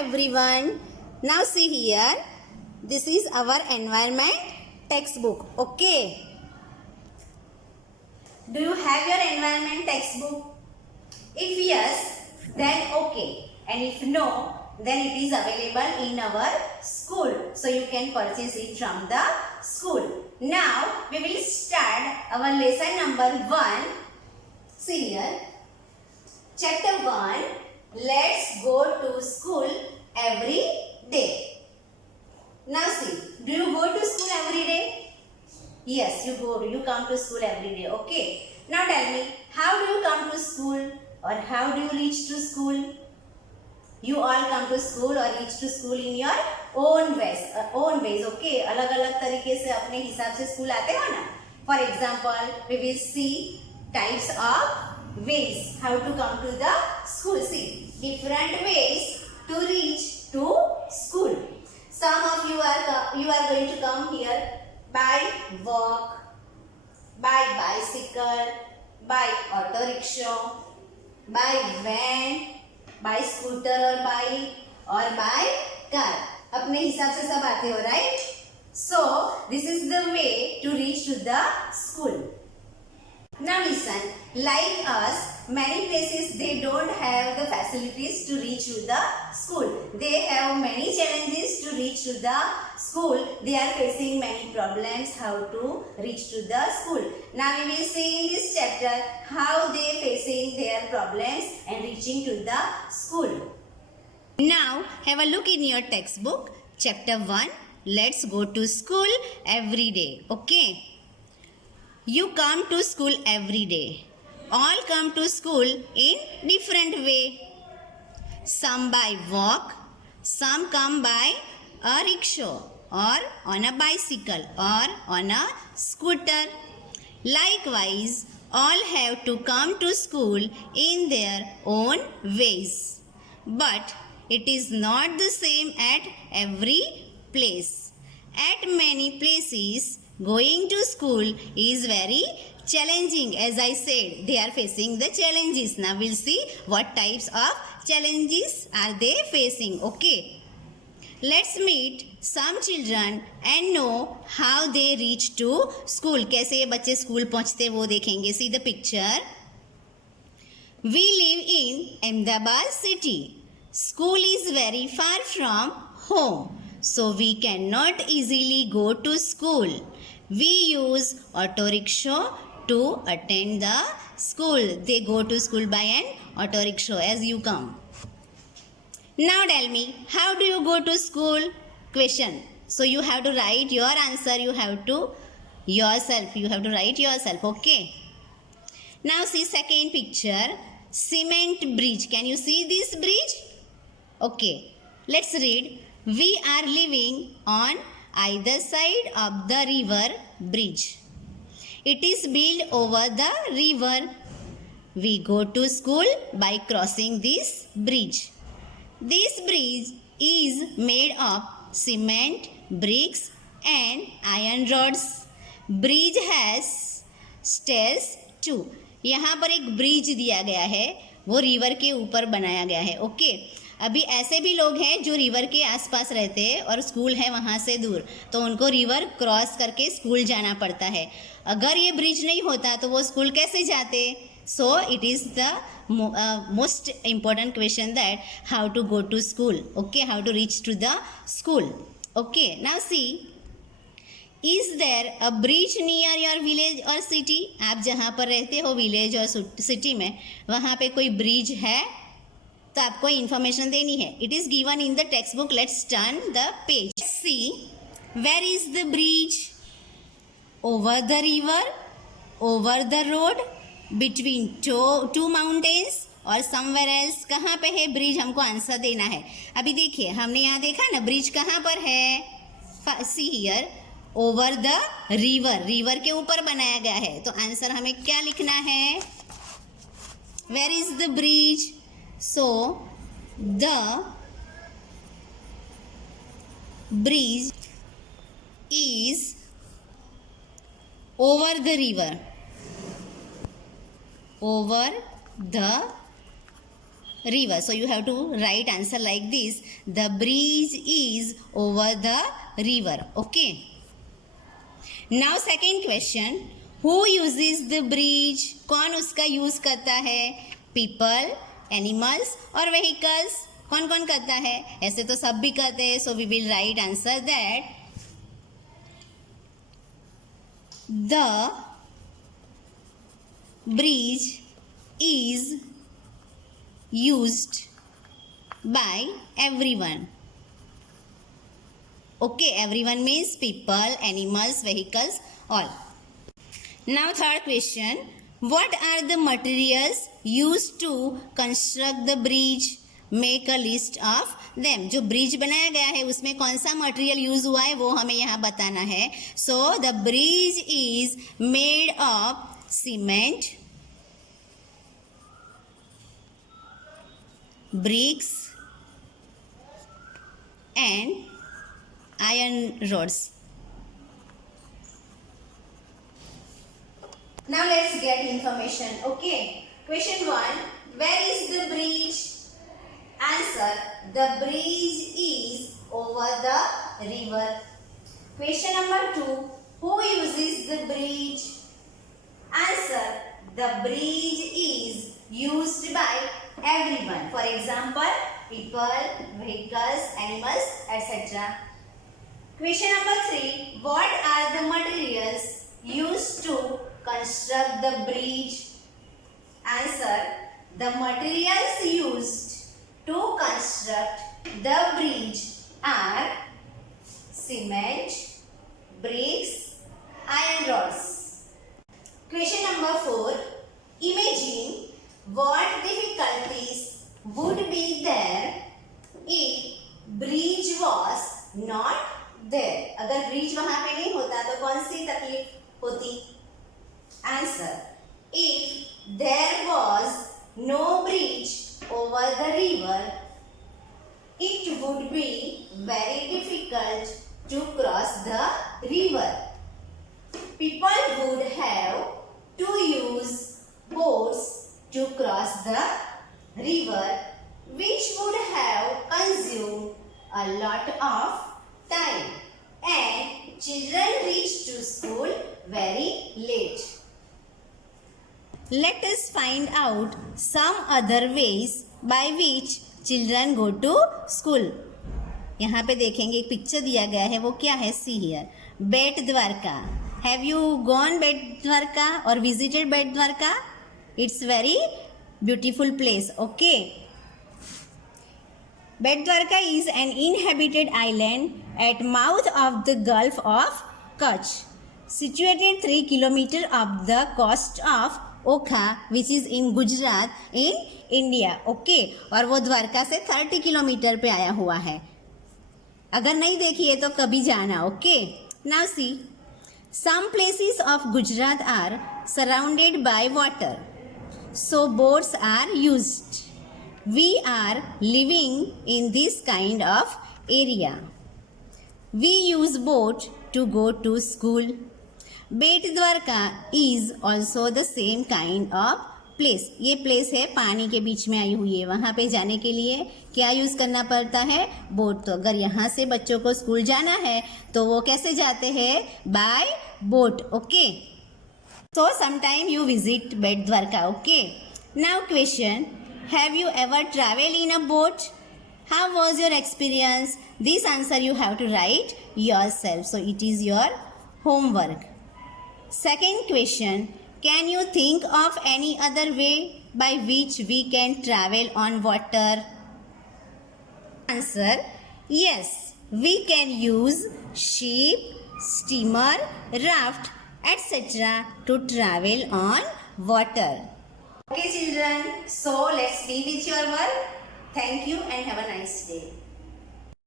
everyone. Now see here. This is our environment textbook. Okay. Do you have your environment textbook? If yes, then okay. And if no, then it is available in our school. So you can purchase it from the school. Now we will start our lesson number 1. See here. Chapter 1. Let's go to school every day. Now see, do you go to school every day? Yes, you go. You come to school every day. Okay. Now tell me, how do you come to school or how do you reach to school? You all come to school or reach to school in your own ways. Okay. अलग-अलग तरीके से अपने हिसाब से school आते हो ना. For example, we will see types of ways how to come to the school. See, different ways to reach to school. Some of you are going to come here by walk, by bicycle, by auto rickshaw, by van, by scooter or bike or by car. अपने हिसाब से सब आते हो, right? So this is the way to reach to the school. Now listen, like us, many places they don't have the facilities to reach to the school. They have many challenges to reach to the school. They are facing many problems how to reach to the school. Now we will see in this chapter how they facing their problems and reaching to the school. Now have a look in your textbook, chapter 1. Let's go to school every day. Okay. You come to school every day. All come to school in different way. Some by walk, some come by a rickshaw or on a bicycle or on a scooter. Likewise, all have to come to school in their own ways. But it is not the same at every place. At many places, going to school is very challenging. As I said, they are facing the challenges. Now we'll see what types of challenges are they facing. Okay. Let's meet some children and know how they reach to school. कैसे ये बच्चे school पहुंचते वो देखेंगे. See the picture. We live in Ahmedabad city. School is very far from home. So we cannot easily go to school. We use auto rickshaw to attend the school. They go to school by an auto rickshaw as you come. Now tell me, how do you go to school? Question. So you have to write your answer. You have to write yourself. Okay. Now see second picture. Cement bridge. Can you see this bridge? Okay. Let's read. We are living on either side of the river bridge. It is built over the river. We go to school by crossing this bridge. This bridge is made of cement, bricks and iron rods. Bridge has stairs too. यहाँ पर एक bridge दिया गया है, वो river के ऊपर बनाया गया है. ओके. अभी ऐसे भी लोग हैं जो रिवर के आसपास रहते हैं और स्कूल है वहाँ से दूर, तो उनको रिवर क्रॉस करके स्कूल जाना पड़ता है. अगर ये ब्रिज नहीं होता तो वो स्कूल कैसे जाते? So it is the most important question that how to go to school. Okay, how to reach to the school. Okay, now see, is there a bridge near your village और city? आप जहाँ पर रहते हो village और city में, वहाँ पे कोई ब्रिज है? तो आपको इन्फॉर्मेशन देनी है. It is given in the text book. Let's turn the page. See, where is the bridge? Over the river, over the road, between two mountains और समवेयर एल्स. कहाँ पे है ब्रिज? हमको आंसर देना है. अभी देखिए, हमने यहाँ देखा ना ब्रिज कहाँ पर है. See here, over the river. River के ऊपर बनाया गया है. तो आंसर हमें क्या लिखना है? Where is the bridge? So, the bridge is over the river. Over the river. So you have to write answer like this. The bridge is over the river. Okay. Now second question. Who uses the bridge? कौन उसका use करता है? People, animals और vehicles. कौन कौन करता है? ऐसे तो सब भी करते हैं. So we will write answer that the bridge is used by everyone. Okay, everyone means people, animals, vehicles, all. Now third question. What are the materials used to construct the bridge? Make a list of them. जो bridge बनाया गया है उसमें कौन सा material use हुआ है वो हमें यहाँ बताना है. So the bridge is made of cement, bricks and iron rods. Now let's get information. Okay. Question 1. Where is the bridge? Answer. The bridge is over the river. Question number 2. Who uses the bridge? Answer. The bridge is used by everyone. For example, people, vehicles, animals, etc. Question number 3. What are the materials used to construct the bridge? Answer. The materials used to construct the bridge are cement, bricks, iron rods. Question number 4. Imagine what difficulties would be there if bridge was not there. अगर bridge वहां पे नहीं होता तो कौन सी तकलीफ होती? Answer. If there was no bridge over the river, it would be very difficult to cross the river. People would have to use boats to cross the river, which would have consumed a lot of time, and children reached to school very late. Let us find out some other ways by which children go to school. यहाँ पे देखेंगे एक picture दिया गया है वो क्या है? See here. Bat Dwarka. Have you gone bat Dwarka or visited bat Dwarka? It's very beautiful place. Okay. Bet Dwarka is an inhabited island at mouth of the Gulf of Kutch, situated 3 km up the coast of Okha, which is in Gujarat in India. Okay. और वो द्वारका से 30 kilometre पे आया हुआ है. अगर नहीं देखी है तो कभी जाना. Okay. Now see, some places of Gujarat are surrounded by water, so boats are used. We are living in this kind of area. We use boat to go to school. Bet Dwarka is also the same kind of place. ये place है पानी के बीच में आई हुई है. वहाँ पे जाने के लिए क्या यूज़ करना पड़ता है? बोट. तो अगर यहाँ से बच्चों को स्कूल जाना है तो वो कैसे जाते हैं? By boat. Okay. So sometime you visit Bet Dwarka. Okay. Now question. Have you ever traveled in a boat? How was your experience? This answer you have to write yourself. So it is your homework. Second question. Can you think of any other way by which we can travel on water? Answer. Yes. We can use ship, steamer, raft, etc. to travel on water. Okay children, so let's be with your work. Thank you and have a nice day.